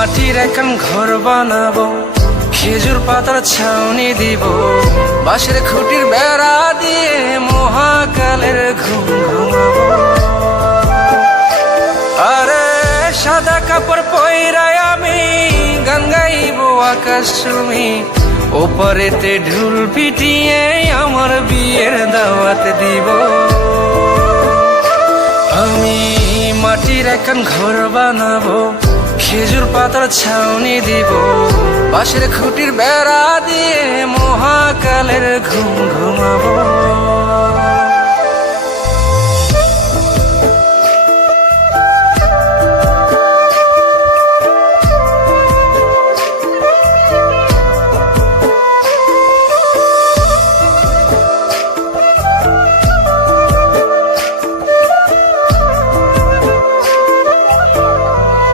মাটির এখন ঘর বানাবো, খেজুর পাতার ছাউনি দিব, বাঁশের খুঁটির বেড়া দিয়ে মহাকালের ঘুম ঘুমাবো। আরে সাদা কাপড় পয়রায় আমি গান গাইবো আকাশ চুমি, ওপারেতে ঢুল পিটিয়ে আমার বিয়ের দাওয়াত দিব। আমি মাটির এখন ঘর বানাবো, খেজুর পাতার ছাউনি দিব, বাঁশের খুঁটির বেড়া দিয়ে মহাকালের ঘুম ঘুমাবো।